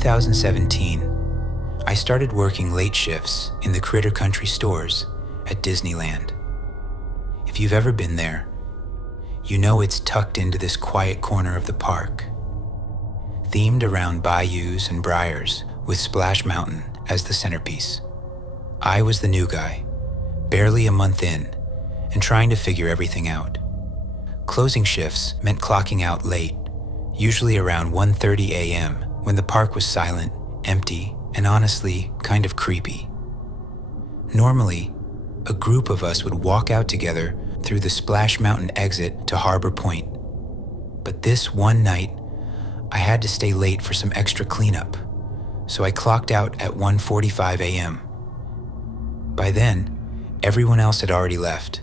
2017, I started working late shifts in the Critter Country stores at Disneyland. If you've ever been there, you know it's tucked into this quiet corner of the park, themed around bayous and briars with Splash Mountain as the centerpiece. I was the new guy, barely a month in, and trying to figure everything out. Closing shifts meant clocking out late, usually around 1:30 a.m. when the park was silent, empty, and honestly kind of creepy. Normally, a group of us would walk out together through the Splash Mountain exit to Harbor Point. But this one night, I had to stay late for some extra cleanup, so I clocked out at 1:45 a.m. By then, everyone else had already left.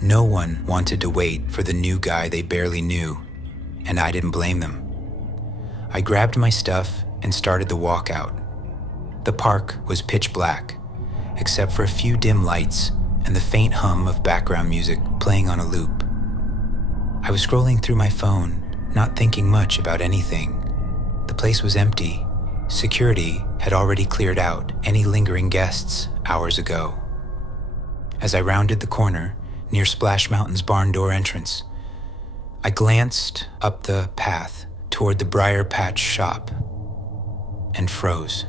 No one wanted to wait for the new guy they barely knew, and I didn't blame them. I grabbed my stuff and started the walk out. The park was pitch black, except for a few dim lights and the faint hum of background music playing on a loop. I was scrolling through my phone, not thinking much about anything. The place was empty. Security had already cleared out any lingering guests hours ago. As I rounded the corner near Splash Mountain's barn door entrance, I glanced up the path toward the Briar Patch shop and froze.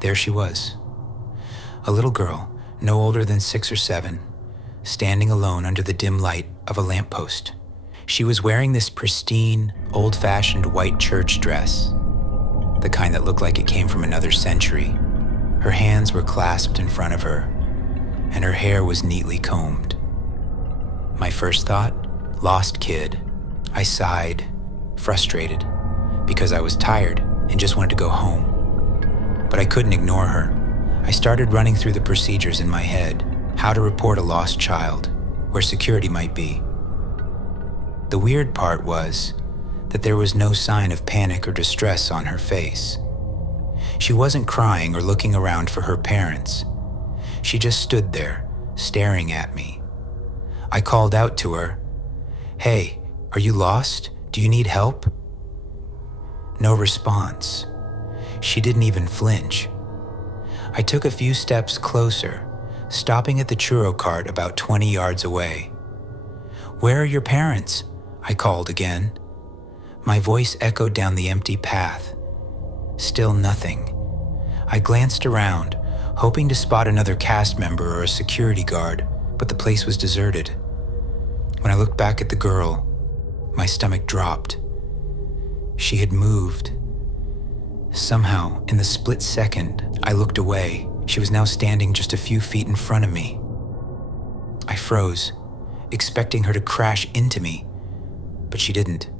There she was, a little girl, no older than 6 or 7, standing alone under the dim light of a lamppost. She was wearing this pristine, old-fashioned white church dress, the kind that looked like it came from another century. Her hands were clasped in front of her, and her hair was neatly combed. My first thought, lost kid. I sighed, frustrated, because I was tired and just wanted to go home. But I couldn't ignore her. I started running through the procedures in my head, how to report a lost child, where security might be. The weird part was that there was no sign of panic or distress on her face. She wasn't crying or looking around for her parents. She just stood there, staring at me. I called out to her, "Hey, are you lost? Do you need help?" No response. She didn't even flinch. I took a few steps closer, stopping at the churro cart about 20 yards away. "Where are your parents?" I called again. My voice echoed down the empty path. Still nothing. I glanced around, hoping to spot another cast member or a security guard, but the place was deserted. When I looked back at the girl, my stomach dropped. She had moved. Somehow, in the split second I looked away, she was now standing just a few feet in front of me. I froze, expecting her to crash into me, but she didn't.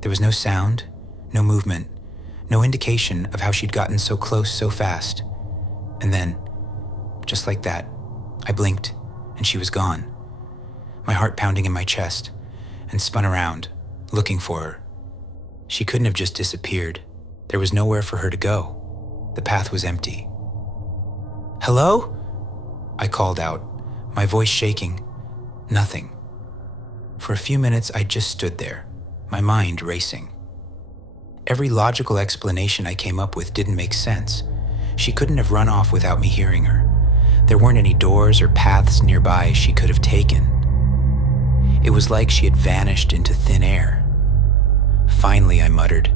There was no sound, no movement, no indication of how she'd gotten so close so fast. And then, just like that, I blinked and she was gone, my heart pounding in my chest, and spun around, looking for her. She couldn't have just disappeared. There was nowhere for her to go. The path was empty. "Hello?" I called out, my voice shaking. Nothing. For a few minutes, I just stood there, my mind racing. Every logical explanation I came up with didn't make sense. She couldn't have run off without me hearing her. There weren't any doors or paths nearby she could have taken. It was like she had vanished into thin air. Finally, I muttered,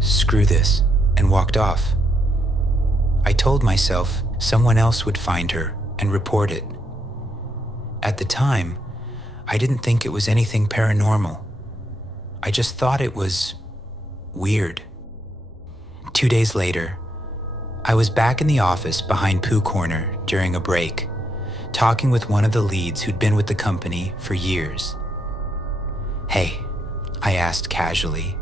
"Screw this," and walked off. I told myself someone else would find her and report it. At the time, I didn't think it was anything paranormal. I just thought it was weird. 2 days later, I was back in the office behind Pooh Corner during a break, talking with one of the leads who'd been with the company for years. "Hey," I asked casually,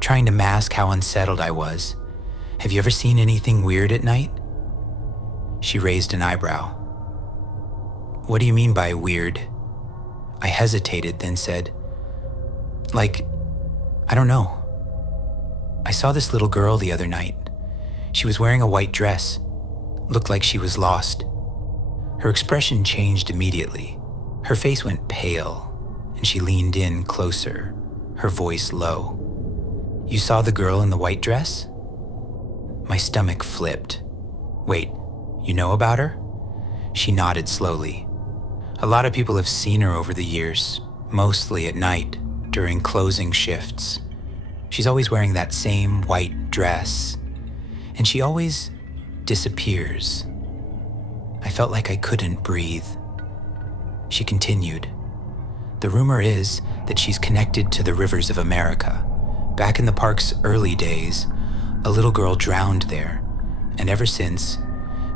trying to mask how unsettled I was, "have you ever seen anything weird at night?" She raised an eyebrow. "What do you mean by weird?" I hesitated, then said, "Like, I don't know. I saw this little girl the other night. She was wearing a white dress, looked like she was lost." Her expression changed immediately. Her face went pale, and she leaned in closer, her voice low. "You saw the girl in the white dress?" My stomach flipped. Wait, you know about her? She nodded slowly. A lot of people have seen her over the years, mostly at night, during closing shifts. She's always wearing that same white dress, and she always disappears. I felt like I couldn't breathe. She continued. The rumor is that she's connected to the rivers of America. Back in the park's early days, a little girl drowned there, and ever since,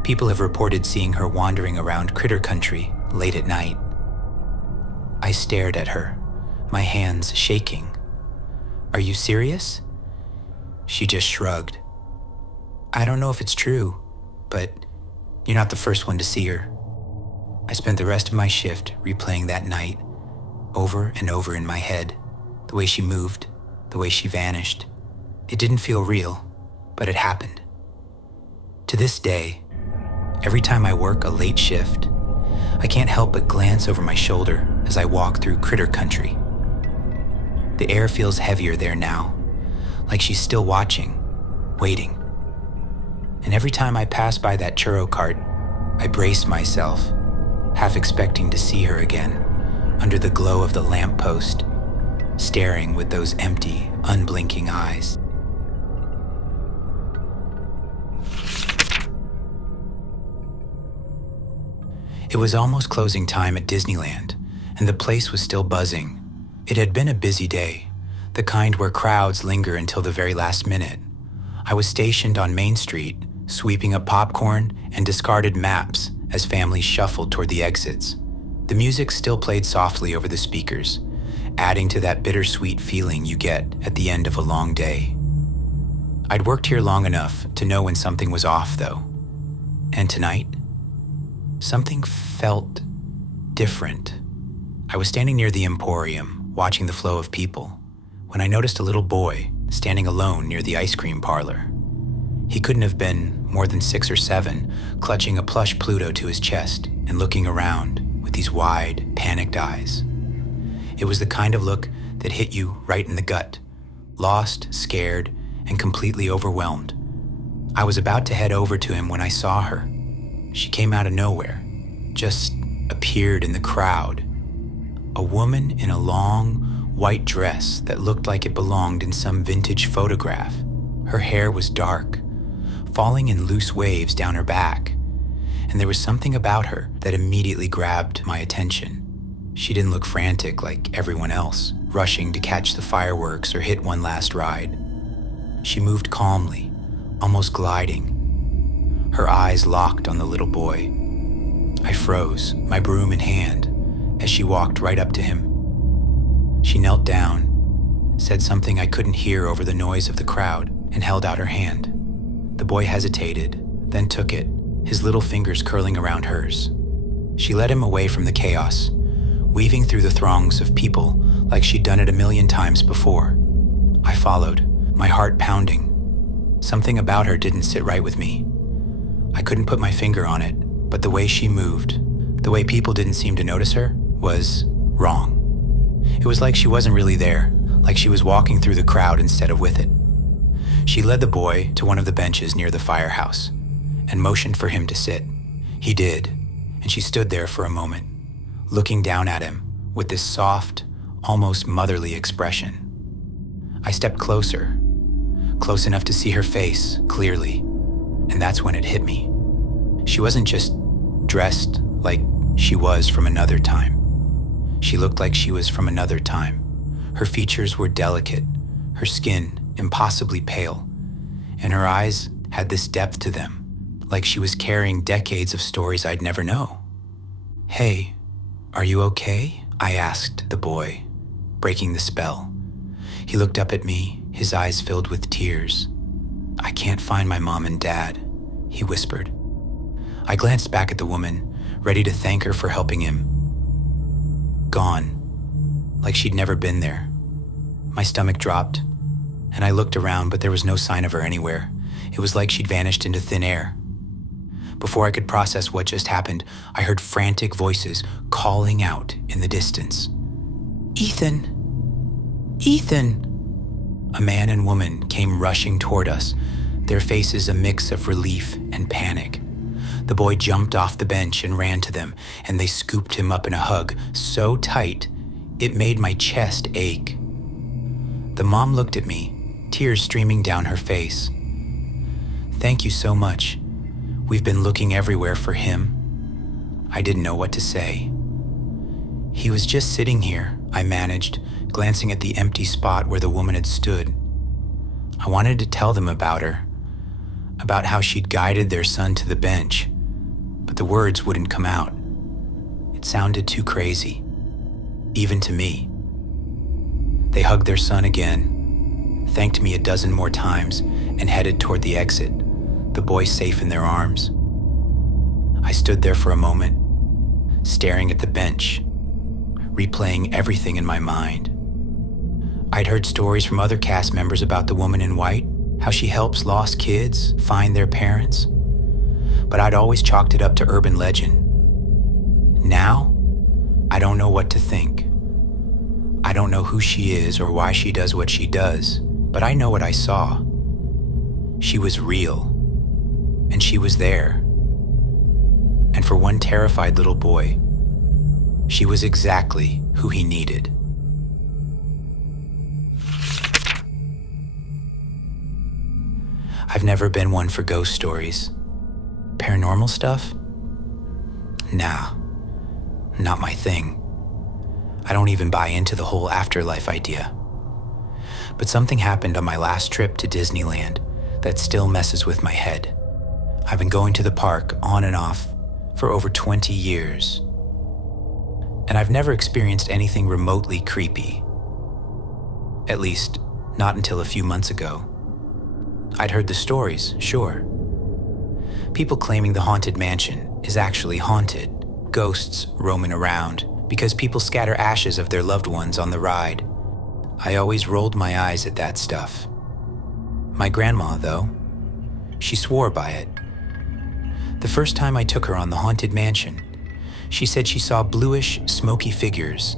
people have reported seeing her wandering around Critter Country late at night. I stared at her, my hands shaking. Are you serious? She just shrugged. I don't know if it's true, but you're not the first one to see her. I spent the rest of my shift replaying that night, over and over in my head, the way she moved, the way she vanished. It didn't feel real, but it happened. To this day, every time I work a late shift, I can't help but glance over my shoulder as I walk through Critter Country. The air feels heavier there now, like she's still watching, waiting. And every time I pass by that churro cart, I brace myself, half expecting to see her again, under the glow of the lamppost, staring with those empty, unblinking eyes. It was almost closing time at Disneyland, and the place was still buzzing. It had been a busy day, the kind where crowds linger until the very last minute. I was stationed on Main Street, sweeping up popcorn and discarded maps as families shuffled toward the exits. The music still played softly over the speakers, adding to that bittersweet feeling you get at the end of a long day. I'd worked here long enough to know when something was off, though. And tonight, something felt different. I was standing near the Emporium, watching the flow of people, when I noticed a little boy standing alone near the ice cream parlor. He couldn't have been more than 6 or 7, clutching a plush Pluto to his chest and looking around with these wide, panicked eyes. It was the kind of look that hit you right in the gut, lost, scared, and completely overwhelmed. I was about to head over to him when I saw her. She came out of nowhere, just appeared in the crowd. A woman in a long, white dress that looked like it belonged in some vintage photograph. Her hair was dark, falling in loose waves down her back, and there was something about her that immediately grabbed my attention. She didn't look frantic like everyone else, rushing to catch the fireworks or hit one last ride. She moved calmly, almost gliding, her eyes locked on the little boy. I froze, my broom in hand, as she walked right up to him. She knelt down, said something I couldn't hear over the noise of the crowd, and held out her hand. The boy hesitated, then took it, his little fingers curling around hers. She led him away from the chaos, weaving through the throngs of people like she'd done it 1,000,000 times before. I followed, my heart pounding. Something about her didn't sit right with me. I couldn't put my finger on it, but the way she moved, the way people didn't seem to notice her, was wrong. It was like she wasn't really there, like she was walking through the crowd instead of with it. She led the boy to one of the benches near the firehouse and motioned for him to sit. He did, and she stood there for a moment, looking down at him with this soft, almost motherly expression. I stepped closer, close enough to see her face clearly, and that's when it hit me. She wasn't just dressed like she was from another time. She looked like she was from another time. Her features were delicate, her skin impossibly pale, and her eyes had this depth to them, like she was carrying decades of stories I'd never know. "Hey, are you okay?" I asked the boy, breaking the spell. He looked up at me, his eyes filled with tears. "I can't find my mom and dad," he whispered. I glanced back at the woman, ready to thank her for helping him. Gone, like she'd never been there. My stomach dropped, and I looked around, but there was no sign of her anywhere. It was like she'd vanished into thin air. Before I could process what just happened, I heard frantic voices calling out in the distance. "Ethan! Ethan!" A man and woman came rushing toward us, their faces a mix of relief and panic. The boy jumped off the bench and ran to them, and they scooped him up in a hug so tight it made my chest ache. The mom looked at me, tears streaming down her face. "Thank you so much. We've been looking everywhere for him." I didn't know what to say. "He was just sitting here," I managed, glancing at the empty spot where the woman had stood. I wanted to tell them about her, about how she'd guided their son to the bench, but the words wouldn't come out. It sounded too crazy, even to me. They hugged their son again, thanked me a dozen more times, and headed toward the exit, the boy safe in their arms. I stood there for a moment, staring at the bench, replaying everything in my mind. I'd heard stories from other cast members about the woman in white, how she helps lost kids find their parents, but I'd always chalked it up to urban legend. Now, I don't know what to think. I don't know who she is or why she does what she does, but I know what I saw. She was real, and she was there. And for one terrified little boy, she was exactly who he needed. I've never been one for ghost stories. Paranormal stuff? Nah, not my thing. I don't even buy into the whole afterlife idea. But something happened on my last trip to Disneyland that still messes with my head. I've been going to the park on and off for over 20 years, and I've never experienced anything remotely creepy. At least, not until a few months ago. I'd heard the stories, sure. People claiming the haunted mansion is actually haunted, ghosts roaming around because people scatter ashes of their loved ones on the ride. I always rolled my eyes at that stuff. My grandma, though, she swore by it. The first time I took her on the haunted mansion, she said she saw bluish, smoky figures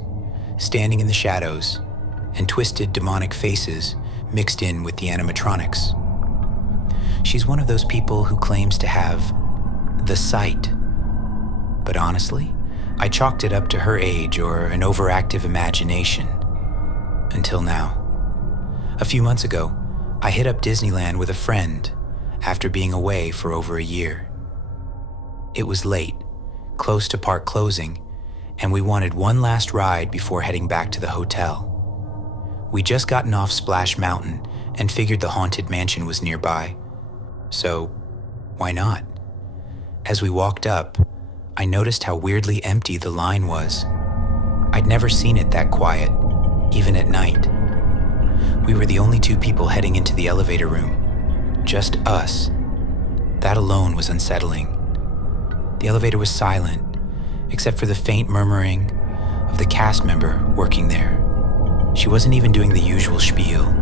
standing in the shadows and twisted demonic faces mixed in with the animatronics. She's one of those people who claims to have the sight. But honestly, I chalked it up to her age or an overactive imagination. Until now. A few months ago, I hit up Disneyland with a friend after being away for over a year. It was late, close to park closing, and we wanted one last ride before heading back to the hotel. We'd just gotten off Splash Mountain and figured the haunted mansion was nearby. So, why not? As we walked up, I noticed how weirdly empty the line was. I'd never seen it that quiet, even at night. We were the only two people heading into the elevator room. Just us. That alone was unsettling. The elevator was silent, except for the faint murmuring of the cast member working there. She wasn't even doing the usual spiel,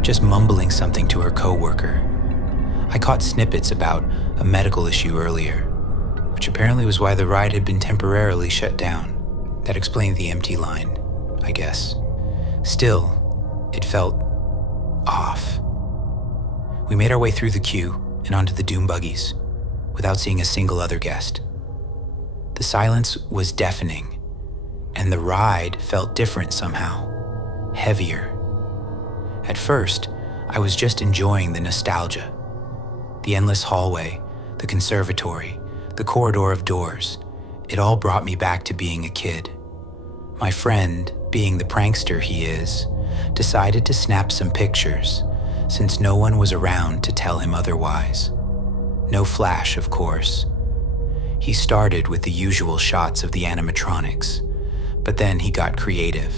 just mumbling something to her coworker. I caught snippets about a medical issue earlier, which apparently was why the ride had been temporarily shut down. That explained the empty line, I guess. Still, it felt off. We made our way through the queue and onto the doom buggies without seeing a single other guest. The silence was deafening, and the ride felt different somehow, heavier. At first, I was just enjoying the nostalgia. The endless hallway, the conservatory, the corridor of doors, it all brought me back to being a kid. My friend, being the prankster he is, decided to snap some pictures, since no one was around to tell him otherwise. No flash, of course. He started with the usual shots of the animatronics, but then he got creative.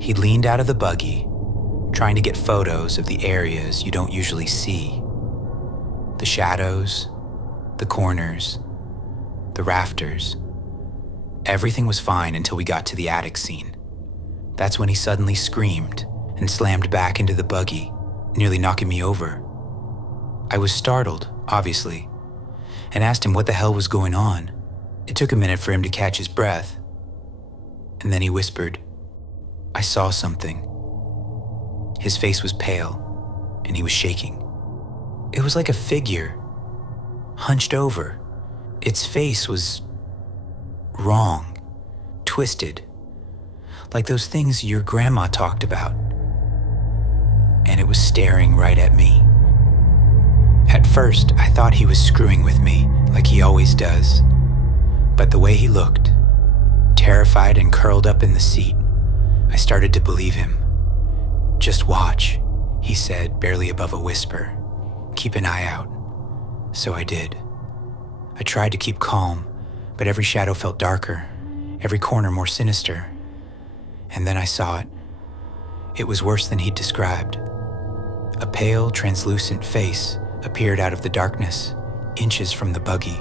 He leaned out of the buggy, trying to get photos of the areas you don't usually see. The shadows, the corners, the rafters. Everything was fine until we got to the attic scene. That's when he suddenly screamed and slammed back into the buggy, nearly knocking me over. I was startled, obviously, and asked him what the hell was going on. It took a minute for him to catch his breath. And then he whispered, "I saw something." His face was pale, and he was shaking. It was like a figure, hunched over. Its face was wrong, twisted, like those things your grandma talked about. And it was staring right at me. At first, I thought he was screwing with me, like he always does. But the way he looked, terrified and curled up in the seat, I started to believe him. "Just watch," he said, barely above a whisper. "Keep an eye out." So I did. I tried to keep calm, but every shadow felt darker, every corner more sinister. And then I saw it. It was worse than he'd described. A pale, translucent face appeared out of the darkness, inches from the buggy.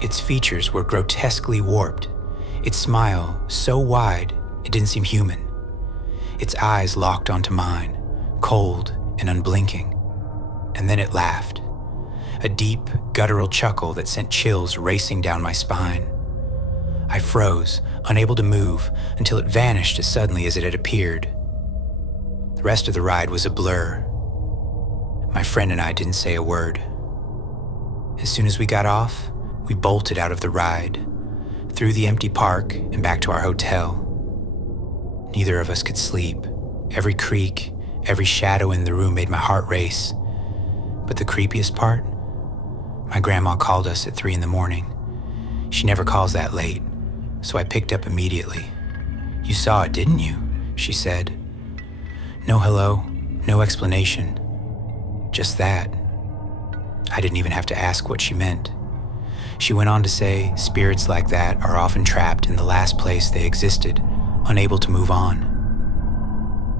Its features were grotesquely warped, its smile so wide it didn't seem human. Its eyes locked onto mine, cold and unblinking. And then it laughed, a deep, guttural chuckle that sent chills racing down my spine. I froze, unable to move, until it vanished as suddenly as it had appeared. The rest of the ride was a blur. My friend and I didn't say a word. As soon as we got off, we bolted out of the ride, through the empty park and back to our hotel. Neither of us could sleep. Every creak, every shadow in the room made my heart race. But the creepiest part? My grandma called us at 3 a.m. She never calls that late, so I picked up immediately. "You saw it, didn't you?" she said. No hello, no explanation. Just that. I didn't even have to ask what she meant. She went on to say spirits like that are often trapped in the last place they existed, unable to move on.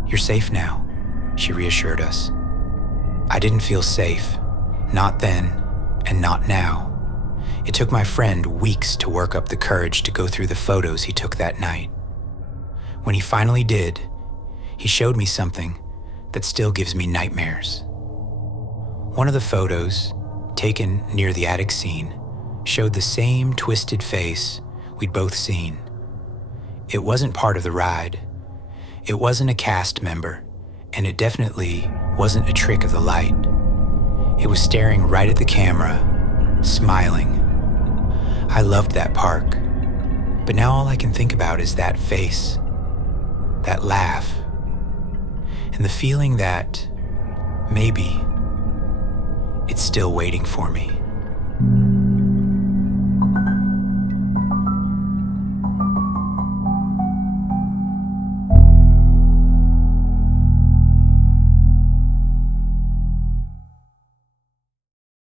"You're safe now," she reassured us. I didn't feel safe, not then and not now. It took my friend weeks to work up the courage to go through the photos he took that night. When he finally did, he showed me something that still gives me nightmares. One of the photos, taken near the attic scene, showed the same twisted face we'd both seen. It wasn't part of the ride. It wasn't a cast member, and it definitely wasn't a trick of the light. It was staring right at the camera, smiling. I loved that park, but now all I can think about is that face, that laugh, and the feeling that maybe it's still waiting for me.